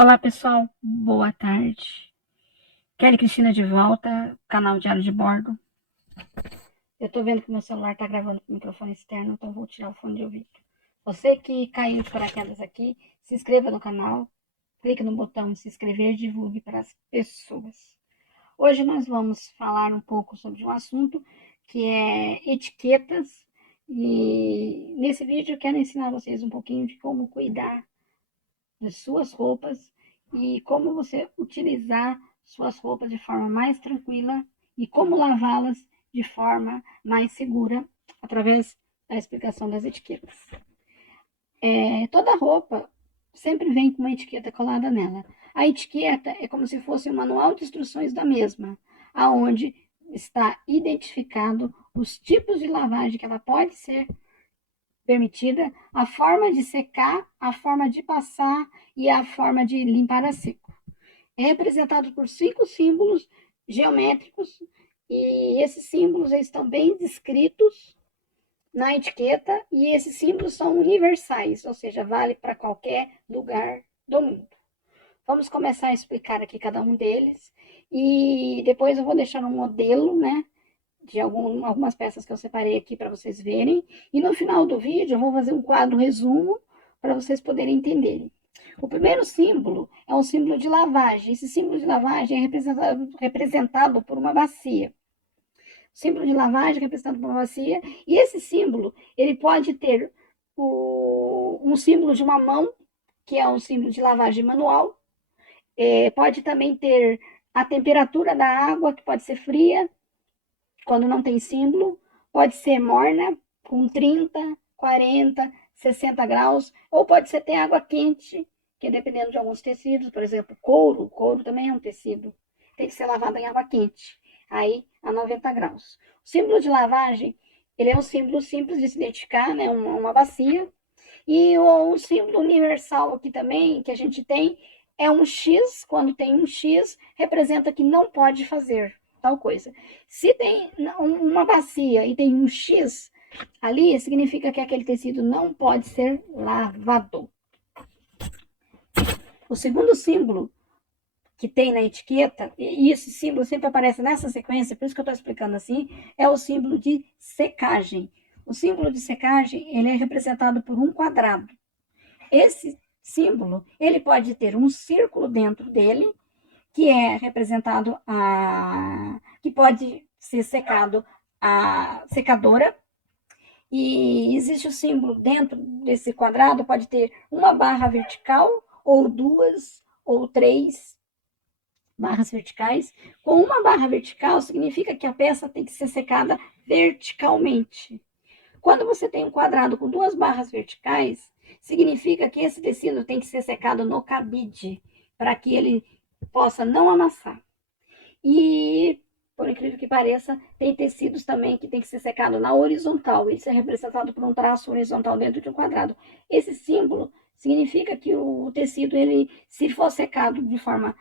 Olá pessoal, boa tarde. Kelly Cristina de volta, canal Diário de Bordo. Eu tô vendo que meu celular tá gravando com o microfone externo, então vou tirar o fone de ouvido. Você que caiu de paraquedas aqui, se inscreva no canal, clique no botão se inscrever e divulgue para as pessoas. Hoje nós vamos falar um pouco sobre um assunto que é etiquetas e nesse vídeo eu quero ensinar vocês um pouquinho de como cuidar de suas roupas e como você utilizar suas roupas de forma mais tranquila e como lavá-las de forma mais segura através da explicação das etiquetas. Toda roupa sempre vem com uma etiqueta colada nela. A etiqueta é como se fosse um manual de instruções da mesma, aonde está identificado os tipos de lavagem que ela pode ser permitida, a forma de secar, a forma de passar e a forma de limpar a seco. É representado por 5 símbolos geométricos e esses símbolos estão bem descritos na etiqueta e esses símbolos são universais, ou seja, vale para qualquer lugar do mundo. Vamos começar a explicar aqui cada um deles e depois eu vou deixar um modelo, né, de algumas peças que eu separei aqui para vocês verem. E no final do vídeo eu vou fazer um quadro resumo para vocês poderem entenderem. O primeiro símbolo é um símbolo de lavagem. Esse símbolo de lavagem é representado por uma bacia. O símbolo de lavagem é representado por uma bacia. E esse símbolo, ele pode ter um símbolo de uma mão, que é um símbolo de lavagem manual. Pode também ter a temperatura da água, que pode ser fria, quando não tem símbolo, pode ser morna, com 30, 40, 60 graus, ou pode ser ter água quente, que dependendo de alguns tecidos, por exemplo, couro também é um tecido, tem que ser lavado em água quente, aí a 90 graus. O símbolo de lavagem, ele é um símbolo simples de se identificar, né, uma bacia, e o símbolo universal aqui também, que a gente tem, é um X. Quando tem um X, representa que não pode fazer tal coisa. Se tem uma bacia e tem um X ali, significa que aquele tecido não pode ser lavado. O segundo símbolo que tem na etiqueta, e esse símbolo sempre aparece nessa sequência, por isso que eu estou explicando assim, é o símbolo de secagem. O símbolo de secagem, ele é representado por um quadrado. Esse símbolo, ele pode ter um círculo dentro dele, que é representado que pode ser secado a secadora, e existe o símbolo dentro desse quadrado, pode ter uma barra vertical, ou duas, ou três barras verticais. Com uma barra vertical, significa que a peça tem que ser secada verticalmente. Quando você tem um quadrado com duas barras verticais, significa que esse tecido tem que ser secado no cabide, para que ele possa não amassar. E, por incrível que pareça, tem tecidos também que tem que ser secado na horizontal. Isso é representado por um traço horizontal dentro de um quadrado. Esse símbolo significa que o tecido, ele, se for secado de forma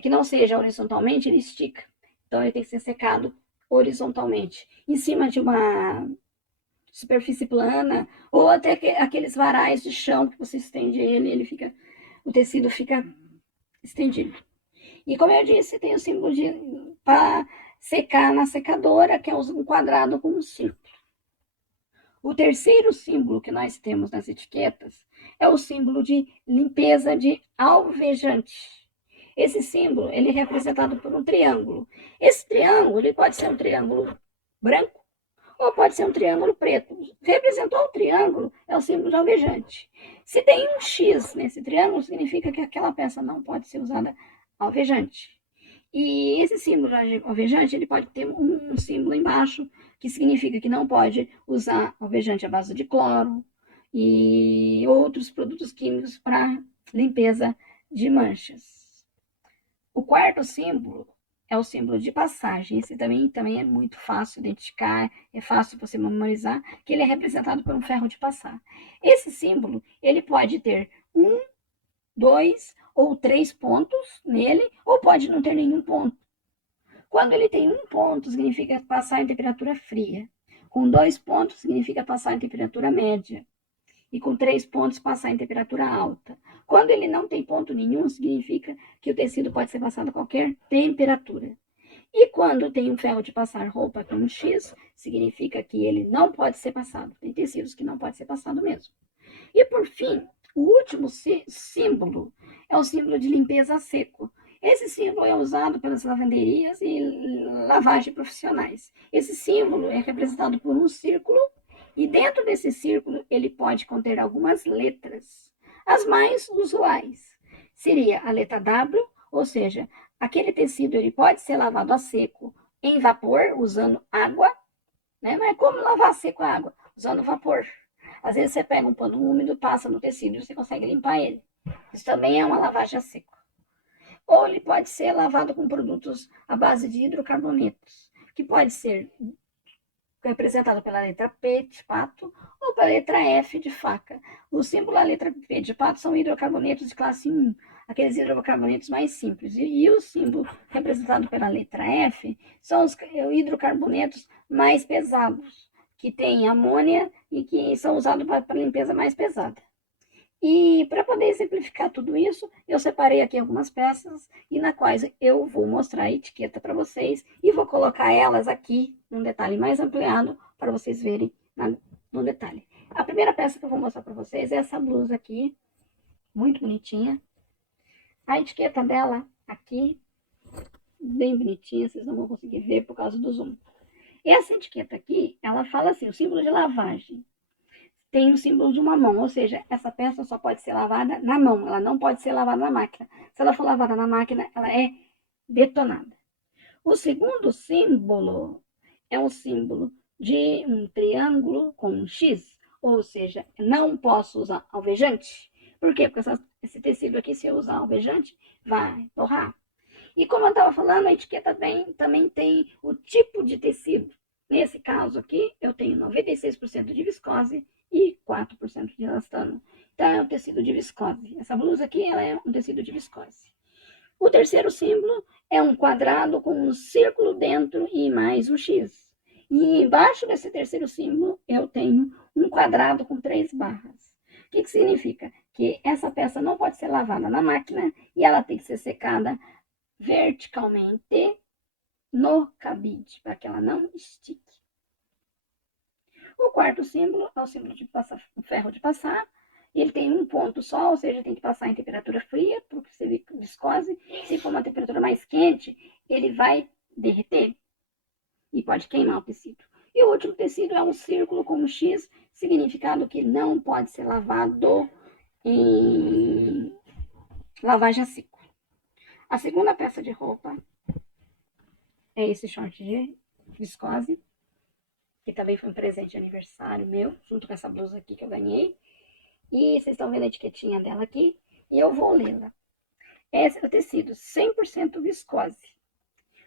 que não seja horizontalmente, ele estica. Então, ele tem que ser secado horizontalmente. Em cima de uma superfície plana, ou até aqueles varais de chão que você estende ele, o tecido fica estendido. E como eu disse, tem o símbolo para secar na secadora, que é um quadrado com um círculo. O terceiro símbolo que nós temos nas etiquetas é o símbolo de limpeza de alvejante. Esse símbolo, ele é representado por um triângulo. Esse triângulo, ele pode ser um triângulo branco, ou pode ser um triângulo preto. Representou o triângulo, é o símbolo de alvejante. Se tem um X nesse triângulo, significa que aquela peça não pode ser usada alvejante. E esse símbolo alvejante, ele pode ter um símbolo embaixo, que significa que não pode usar alvejante à base de cloro e outros produtos químicos para limpeza de manchas. O quarto símbolo é o símbolo de passagem. Esse também é muito fácil de identificar, é fácil você memorizar, que ele é representado por um ferro de passar. Esse símbolo, ele pode ter um, dois ou três pontos nele, ou pode não ter nenhum ponto. Quando ele tem um ponto, significa passar em temperatura fria. Com dois pontos, significa passar em temperatura média. e com 3 pontos passar em temperatura alta. Quando ele não tem ponto nenhum, significa que o tecido pode ser passado a qualquer temperatura. E quando tem um ferro de passar roupa com um X, significa que ele não pode ser passado. Tem tecidos que não pode ser passado mesmo. E por fim, o último símbolo é o símbolo de limpeza a seco. Esse símbolo é usado pelas lavanderias e lavagem profissionais. Esse símbolo é representado por um círculo e dentro desse círculo ele pode conter algumas letras. As mais usuais seria a letra W, ou seja, aquele tecido ele pode ser lavado a seco em vapor usando água, né? Mas como lavar a seco a água? Usando vapor. Às vezes você pega um pano úmido, passa no tecido e você consegue limpar ele. Isso também é uma lavagem a seco. Ou ele pode ser lavado com produtos à base de hidrocarbonetos, que pode ser representado pela letra P de pato ou pela letra F de faca. O símbolo da letra P de pato são hidrocarbonetos de classe 1, aqueles hidrocarbonetos mais simples. E o símbolo representado pela letra F são os hidrocarbonetos mais pesados, que têm amônia e que são usados para limpeza mais pesada. E para poder exemplificar tudo isso, eu separei aqui algumas peças e na quais eu vou mostrar a etiqueta para vocês e vou colocar elas aqui num detalhe mais ampliado para vocês verem no detalhe. A primeira peça que eu vou mostrar para vocês é essa blusa aqui, muito bonitinha. A etiqueta dela aqui, bem bonitinha, vocês não vão conseguir ver por causa do zoom. Essa etiqueta aqui, ela fala assim, o símbolo de lavagem. Tem o símbolo de uma mão, ou seja, essa peça só pode ser lavada na mão, ela não pode ser lavada na máquina. Se ela for lavada na máquina, ela é detonada. O segundo símbolo é um símbolo de um triângulo com um X, ou seja, não posso usar alvejante. Por quê? Porque esse tecido aqui, se eu usar alvejante, vai torrar. E como eu estava falando, a etiqueta também tem o tipo de tecido. Nesse caso aqui, eu tenho 96% de viscose e 4% de elastano. Então, é um tecido de viscose. Essa blusa aqui, ela é um tecido de viscose. O terceiro símbolo é um quadrado com um círculo dentro e mais um X. E embaixo desse terceiro símbolo, eu tenho um quadrado com 3 barras. O que significa? Que essa peça não pode ser lavada na máquina e ela tem que ser secada verticalmente no cabide, para que ela não estique. O quarto símbolo é o símbolo de ferro de passar. Ele tem um ponto só, ou seja, tem que passar em temperatura fria, porque se viscose. Se for uma temperatura mais quente, ele vai derreter e pode queimar o tecido. E o último tecido é um círculo com um X, significado que não pode ser lavado em lavagem a seco. A segunda peça de roupa é esse short de viscose, que também foi um presente de aniversário meu, junto com essa blusa aqui que eu ganhei. E vocês estão vendo a etiquetinha dela aqui, e eu vou lê-la. Esse é o tecido 100% viscose.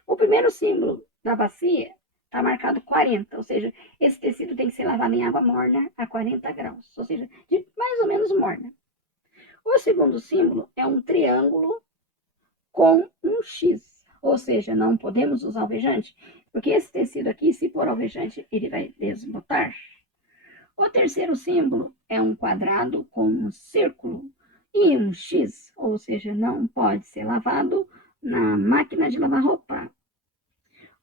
O primeiro símbolo da bacia está marcado 40, ou seja, esse tecido tem que ser lavado em água morna a 40 graus, ou seja, de mais ou menos morna. O segundo símbolo é um triângulo com um X, ou seja, não podemos usar alvejante, porque esse tecido aqui, se for alvejante, ele vai desbotar. O terceiro símbolo é um quadrado com um círculo e um X, ou seja, não pode ser lavado na máquina de lavar roupa.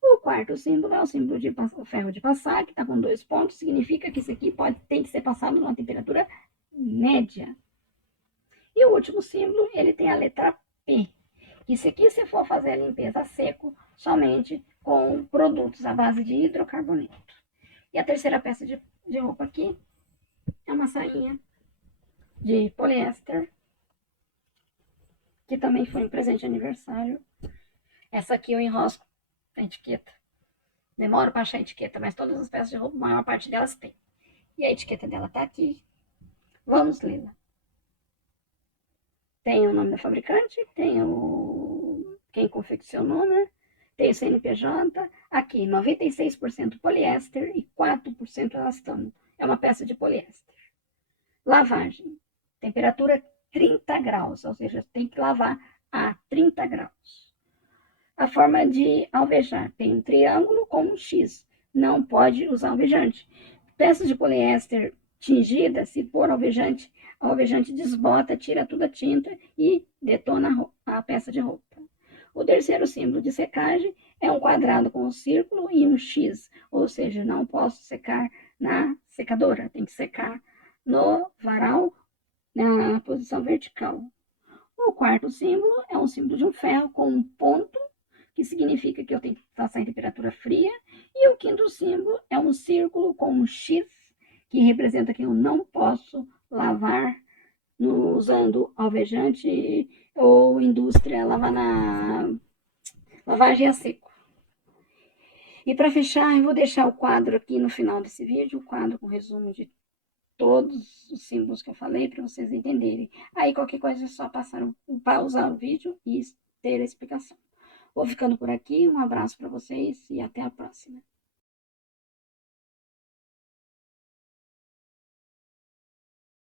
O quarto símbolo é o símbolo de ferro de passar, que está com 2 pontos, significa que isso aqui tem que ser passado numa temperatura média. E o último símbolo, ele tem a letra P. Isso aqui, se for fazer a limpeza a seco, somente com produtos à base de hidrocarboneto. E a terceira peça de roupa aqui é uma sainha de poliéster, que também foi um presente de aniversário. Essa aqui eu enrosco a etiqueta. Demoro para achar a etiqueta, mas todas as peças de roupa, a maior parte delas tem. E a etiqueta dela tá aqui. Vamos lê-la. Tem o nome da fabricante, tem quem confeccionou, né? Tem o CNPJ. Aqui, 96% poliéster e 4% elastano. É uma peça de poliéster. Lavagem. Temperatura 30 graus, ou seja, tem que lavar a 30 graus. A forma de alvejar tem um triângulo com um X. Não pode usar alvejante. Peças de poliéster tingida, se for alvejante, o alvejante desbota, tira toda a tinta e detona a peça de roupa. O terceiro símbolo de secagem é um quadrado com um círculo e um X, ou seja, não posso secar na secadora, tem que secar no varal, na posição vertical. O quarto símbolo é um símbolo de um ferro com um ponto, que significa que eu tenho que passar em temperatura fria. E o quinto símbolo é um círculo com um X, que representa que eu não posso lavar usando alvejante ou indústria, lavar na lavagem a seco. E para fechar, eu vou deixar o quadro aqui no final desse vídeo, o quadro com resumo de todos os símbolos que eu falei para vocês entenderem. Aí qualquer coisa é só pausar o vídeo e ter a explicação. Vou ficando por aqui, um abraço para vocês e até a próxima.